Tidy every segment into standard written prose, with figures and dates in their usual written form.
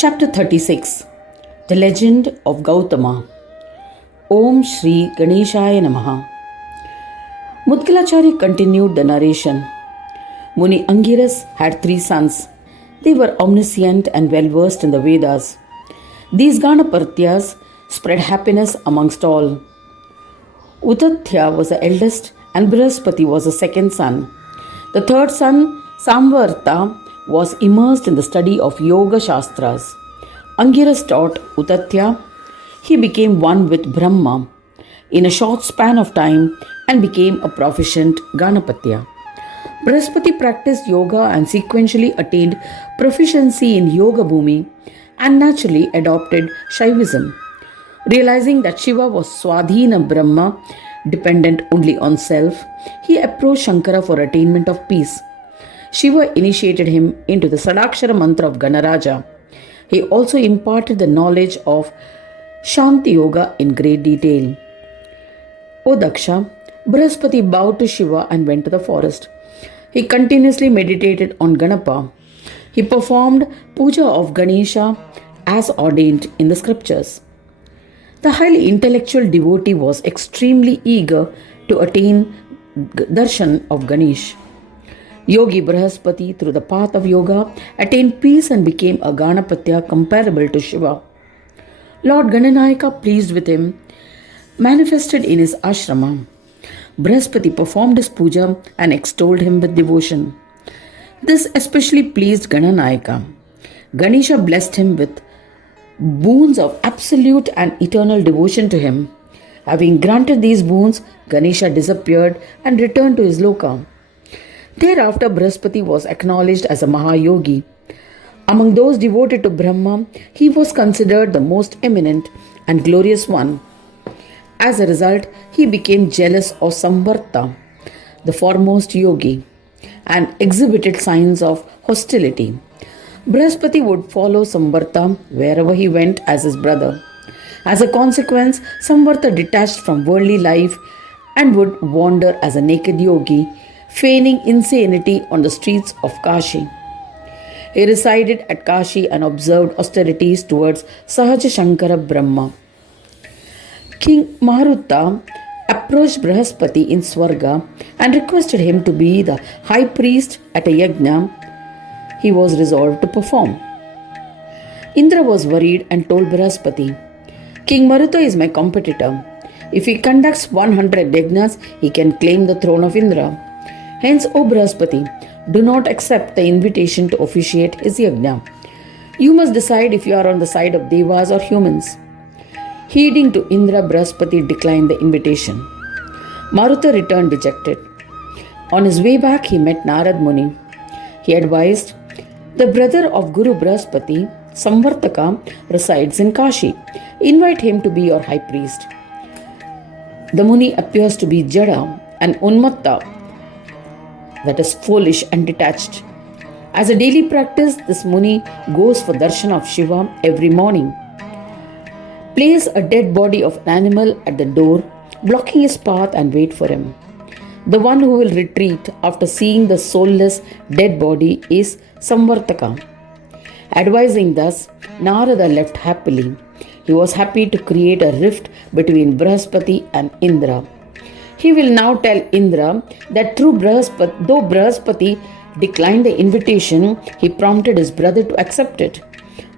Chapter 36. The Legend of Gautama. Om Shri Ganeshaya Namaha. Mudgalacharya continued the narration. Muni Angiras had 3 sons. They were omniscient and well versed in the Vedas. These Ganapatyas spread happiness amongst all. Utatya was the eldest and Brihaspati was the second son. The third son, Samvarta, was immersed in the study of Yoga Shastras. Angiras taught Utatya. He became one with Brahma in a short span of time and became a proficient Ganapatya. Brihaspati practiced yoga and sequentially attained proficiency in Yoga Bhumi and naturally adopted Shaivism. Realizing that Shiva was Swadhina Brahma, dependent only on self, he approached Shankara for attainment of peace. Shiva initiated him into the Sadakshara mantra of Ganaraja. He also imparted the knowledge of Shanti Yoga in great detail. O Daksha, Brihaspati bowed to Shiva and went to the forest. He continuously meditated on Ganapa. He performed puja of Ganesha as ordained in the scriptures. The highly intellectual devotee was extremely eager to attain darshan of Ganesh. Yogi Brihaspati, through the path of yoga, attained peace and became a Ganapatya comparable to Shiva. Lord Gananayaka, pleased with him, manifested in his ashrama. Brihaspati performed his puja and extolled him with devotion. This especially pleased Gananayaka. Ganesha blessed him with boons of absolute and eternal devotion to him. Having granted these boons, Ganesha disappeared and returned to his loka. Thereafter, Brihaspati was acknowledged as a Mahayogi. Among those devoted to Brahma, he was considered the most eminent and glorious one. As a result, he became jealous of Samvarta, the foremost yogi, and exhibited signs of hostility. Brihaspati would follow Samvarta wherever he went as his brother. As a consequence, Samvarta detached from worldly life and would wander as a naked yogi, feigning insanity on the streets of Kashi. He resided at Kashi and observed austerities towards Sahaja Shankara Brahma. King Maruta approached Brihaspati in Swarga and requested him to be the high priest at a yajna he was resolved to perform. Indra was worried and told Brihaspati, King Maruta is my competitor. If he conducts 100 yajnas, he can claim the throne of Indra. Hence, O Brihaspati, do not accept the invitation to officiate his yajna. You must decide if you are on the side of devas or humans. Heeding to Indra, Brihaspati declined the invitation. Maruta returned dejected. On his way back, he met Narad Muni. He advised, the brother of Guru Brihaspati, Samvartaka, resides in Kashi. Invite him to be your high priest. The Muni appears to be Jada, an Unmatta, that is foolish and detached. As a daily practice, this Muni goes for darshan of Shiva every morning. Place a dead body of an animal at the door, blocking his path, and wait for him. The one who will retreat after seeing the soulless dead body is Samvartaka. Advising thus, Narada left happily. He was happy to create a rift between Brihaspati and Indra. He will now tell Indra that though Brihaspati declined the invitation, he prompted his brother to accept it.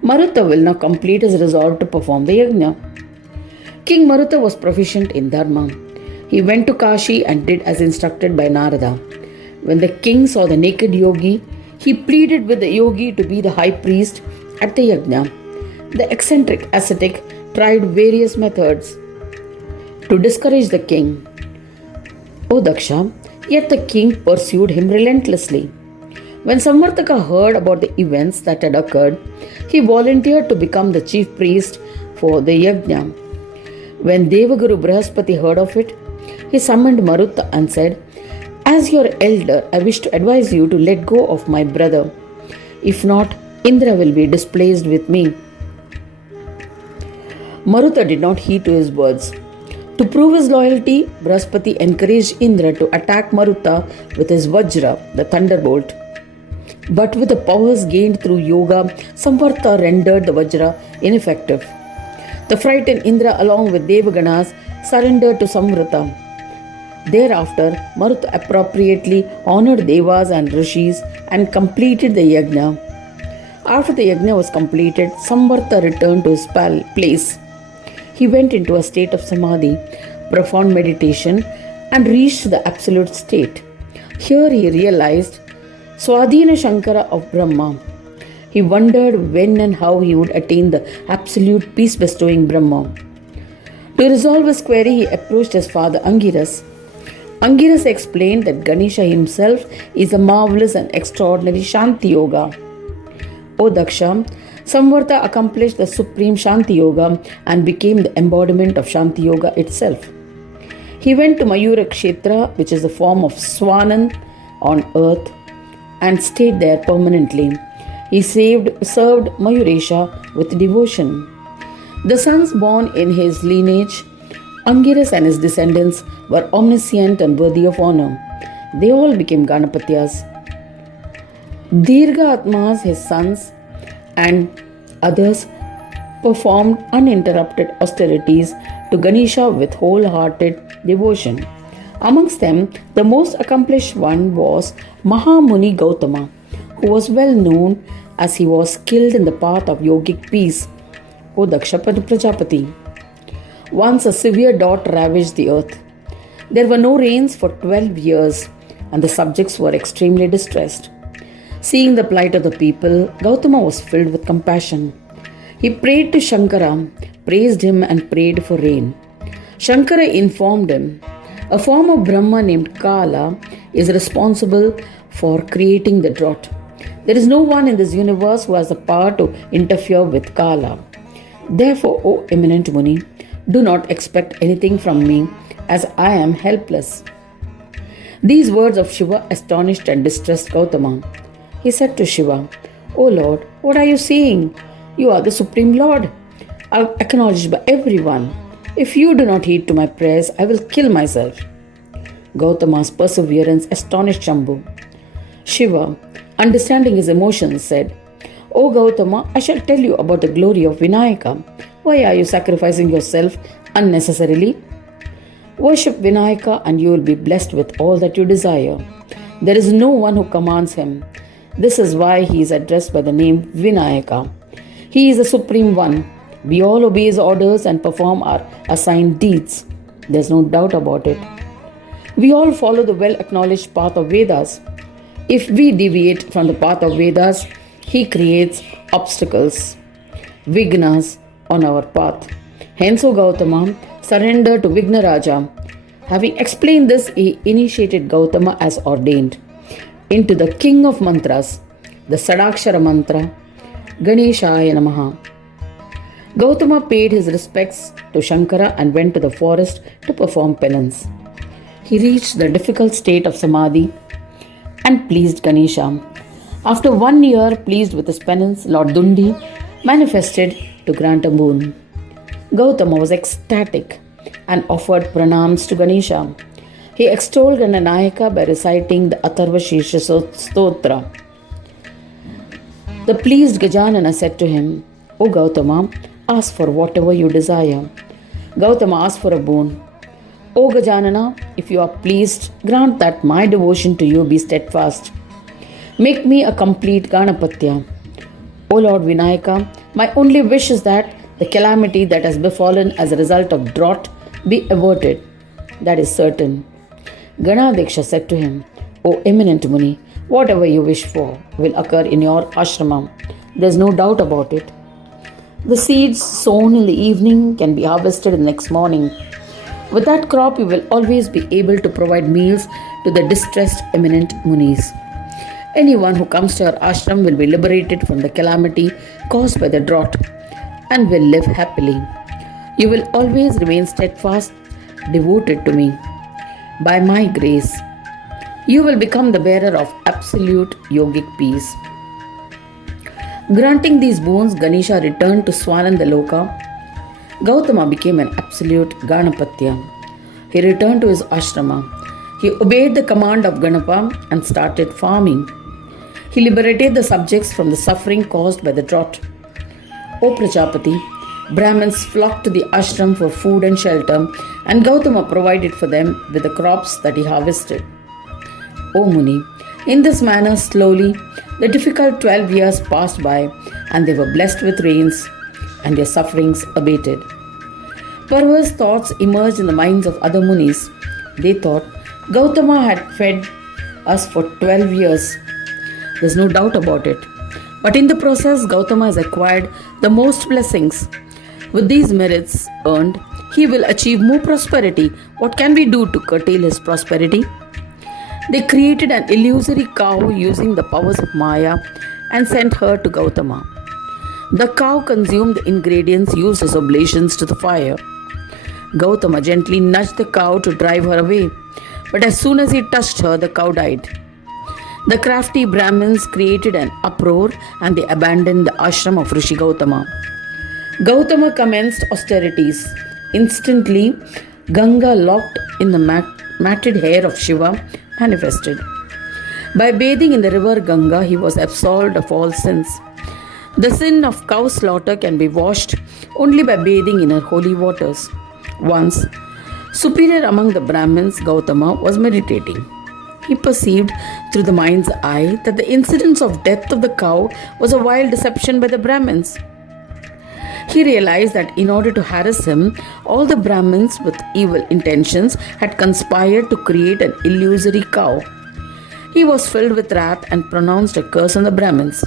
Maruta will now complete his resolve to perform the yajna. King Maruta was proficient in dharma. He went to Kashi and did as instructed by Narada. When the king saw the naked yogi, he pleaded with the yogi to be the high priest at the yajna. The eccentric ascetic tried various methods to discourage the king. O Daksha, yet the king pursued him relentlessly. When Samvartaka heard about the events that had occurred, he volunteered to become the chief priest for the yajna. When Devaguru Brihaspati heard of it, he summoned Maruta and said, as your elder, I wish to advise you to let go of my brother. If not, Indra will be displeased with me. Maruta did not heed to his words. To prove his loyalty, Brihaspati encouraged Indra to attack Maruta with his Vajra, the thunderbolt. But with the powers gained through yoga, Samvarta rendered the Vajra ineffective. The frightened Indra, along with Devaganas, surrendered to Samvrata. Thereafter, Marut appropriately honored Devas and Rishis and completed the yajna. After the yajna was completed, Samvarta returned to his place. He went into a state of samadhi, profound meditation, and reached the absolute state. Here he realized Swadhina Shankara of Brahma. He wondered when and how he would attain the absolute peace-bestowing Brahma. To resolve his query, he approached his father Angiras. Angiras explained that Ganesha himself is a marvelous and extraordinary Shanti Yoga. O Daksha, Samvarta accomplished the supreme Shanti Yoga and became the embodiment of Shanti Yoga itself. He went to Mayura Kshetra, which is the form of Swanan on earth, and stayed there permanently. He served Mayuresha with devotion. The sons born in his lineage, Angiras and his descendants, were omniscient and worthy of honor. They all became Ganapatyas. Dirgha Atmas, his sons, and others performed uninterrupted austerities to Ganesha with wholehearted devotion. Amongst them, the most accomplished one was Mahamuni Gautama, who was well known as he was skilled in the path of yogic peace. O Dakshapati Prajapati. Once a severe drought ravaged the earth. There were no rains for 12 years, and the subjects were extremely distressed. Seeing the plight of the people, Gautama was filled with compassion. He prayed to Shankara, praised him, and prayed for rain. Shankara informed him, a form of Brahma named Kala is responsible for creating the drought. There is no one in this universe who has the power to interfere with Kala. Therefore, O eminent Muni, do not expect anything from me, as I am helpless. These words of Shiva astonished and distressed Gautama. He said to Shiva, O Lord, what are you saying? You are the Supreme Lord, acknowledged by everyone. If you do not heed to my prayers, I will kill myself. Gautama's perseverance astonished Shambhu. Shiva, understanding his emotions, said, O Gautama, I shall tell you about the glory of Vinayaka. Why are you sacrificing yourself unnecessarily? Worship Vinayaka and you will be blessed with all that you desire. There is no one who commands him. This is why he is addressed by the name Vinayaka. He is the Supreme One. We all obey his orders and perform our assigned deeds. There is no doubt about it. We all follow the well-acknowledged path of Vedas. If we deviate from the path of Vedas, he creates obstacles, vignas, on our path. Hence, O Gautama, surrender to Vigna Raja. Having explained this, he initiated Gautama as ordained into the king of mantras, the Sadakshara mantra, Ganeshaya Namaha. Gautama paid his respects to Shankara and went to the forest to perform penance. He reached the difficult state of samadhi and pleased Ganesha. After 1 year, pleased with his penance, Lord Dundi manifested to grant a boon. Gautama was ecstatic and offered pranams to Ganesha. He extolled Gananayaka by reciting the Atharva Shesha Stotra. The pleased Gajanana said to him, O Gautama, ask for whatever you desire. Gautama asked for a boon. O Gajanana, if you are pleased, grant that my devotion to you be steadfast. Make me a complete Ganapatya. O Lord Vinayaka, my only wish is that the calamity that has befallen as a result of drought be averted. That is certain. Ganadiksha said to him, O eminent Muni, whatever you wish for will occur in your ashrama. There is no doubt about it. The seeds sown in the evening can be harvested the next morning. With that crop, you will always be able to provide meals to the distressed eminent Munis. Anyone who comes to our ashram will be liberated from the calamity caused by the drought and will live happily. You will always remain steadfast, devoted to me. By my grace, you will become the bearer of absolute yogic peace. Granting these boons, Ganesha returned to Swanandaloka. Gautama became an absolute Ganapatya. He returned to his ashrama. He obeyed the command of Ganapa and started farming. He liberated the subjects from the suffering caused by the drought. O Prajapati, Brahmins flocked to the ashram for food and shelter, and Gautama provided for them with the crops that he harvested. O Muni, in this manner slowly the difficult 12 years passed by, and they were blessed with rains, and their sufferings abated. Perverse thoughts emerged in the minds of other Munis. They thought Gautama had fed us for 12 years. There's no doubt about it. But in the process, Gautama has acquired the most blessings. With these merits earned, he will achieve more prosperity. What can we do to curtail his prosperity? They created an illusory cow using the powers of Maya and sent her to Gautama. The cow consumed the ingredients used as oblations to the fire. Gautama gently nudged the cow to drive her away, but as soon as he touched her, the cow died. The crafty Brahmins created an uproar and they abandoned the ashram of Rishi Gautama. Gautama commenced austerities. Instantly, Ganga, locked in the matted hair of Shiva, manifested. By bathing in the river Ganga, he was absolved of all sins. The sin of cow slaughter can be washed only by bathing in her holy waters. Once, superior among the Brahmins, Gautama was meditating. He perceived through the mind's eye that the incidence of death of the cow was a vile deception by the Brahmins. He realized that in order to harass him, all the Brahmins with evil intentions had conspired to create an illusory cow. He was filled with wrath and pronounced a curse on the Brahmins.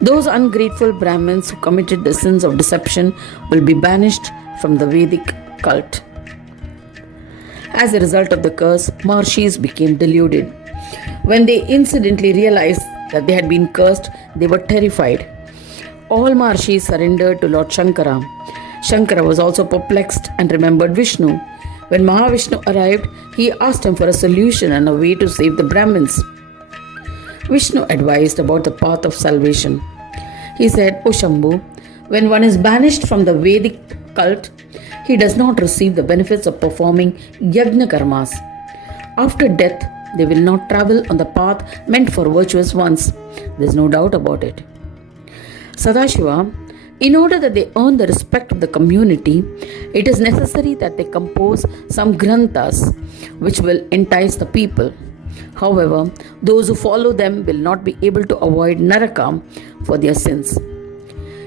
Those ungrateful Brahmins who committed the sins of deception will be banished from the Vedic cult. As a result of the curse, Maharshis became deluded. When they incidentally realized that they had been cursed, they were terrified. All Maharshis surrendered to Lord Shankara. Shankara was also perplexed and remembered Vishnu. When Mahavishnu arrived, he asked him for a solution and a way to save the Brahmins. Vishnu advised about the path of salvation. He said, O Shambhu, when one is banished from the Vedic cult, he does not receive the benefits of performing yajna karmas. After death, they will not travel on the path meant for virtuous ones. There is no doubt about it. Sadashiva, in order that they earn the respect of the community, it is necessary that they compose some granthas which will entice the people. However, those who follow them will not be able to avoid naraka for their sins.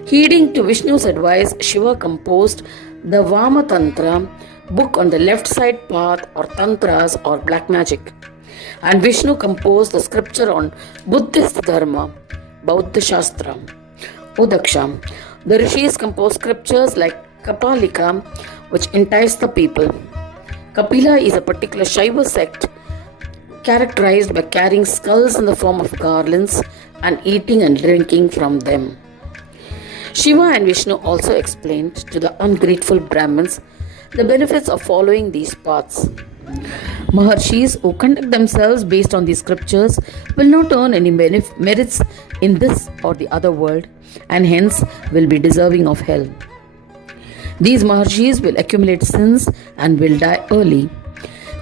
Heeding to Vishnu's advice, Shiva composed the Vama Tantra, book on the left side path or tantras or black magic. And Vishnu composed the scripture on Buddhist Dharma, Bauddha Shastra. O Daksha, the rishis composed scriptures like Kapalika, which entice the people. Kapila is a particular Shaiva sect characterized by carrying skulls in the form of garlands and eating and drinking from them. Shiva and Vishnu also explained to the ungrateful Brahmins the benefits of following these paths. Maharshis who conduct themselves based on these scriptures will not earn any merits in this or the other world and hence will be deserving of hell. These Maharshis will accumulate sins and will die early.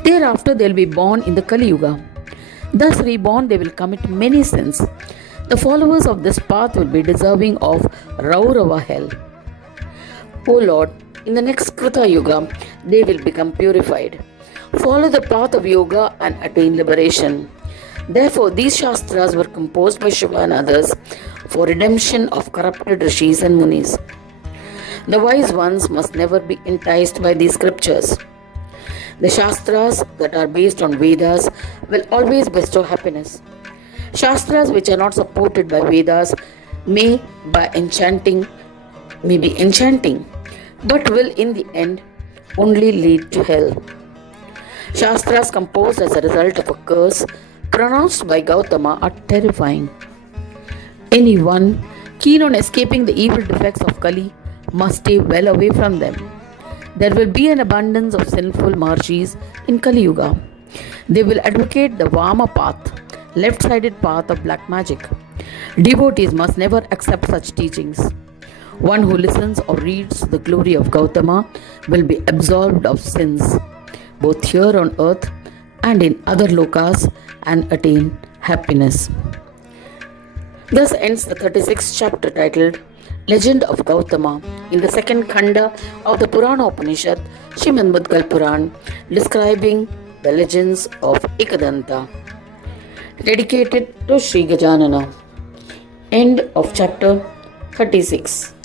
Thereafter they will be born in the Kali Yuga. Thus reborn they will commit many sins. The followers of this path will be deserving of Raurava hell. O Lord, in the next Krita Yuga, they will become purified. Follow the path of yoga and attain liberation. Therefore, these Shastras were composed by Shiva and others for redemption of corrupted rishis and munis. The wise ones must never be enticed by these scriptures. The Shastras that are based on Vedas will always bestow happiness. Shastras which are not supported by Vedas may be enchanting, but will in the end only lead to hell. Shastras composed as a result of a curse pronounced by Gautama are terrifying. Anyone keen on escaping the evil defects of Kali must stay well away from them. There will be an abundance of sinful Maharshis in Kali Yuga. They will advocate the Vama path, left-sided path of black magic. Devotees must never accept such teachings. One who listens or reads the glory of Gautama will be absolved of sins, both here on earth and in other lokas, and attain happiness. Thus ends the 36th chapter titled Legend of Gautama in the second Khanda of the Purana Upanishad, Shri Manmadkar Purana, describing the legends of Ekadanta. Dedicated to Sri Gajanana. End of chapter 36.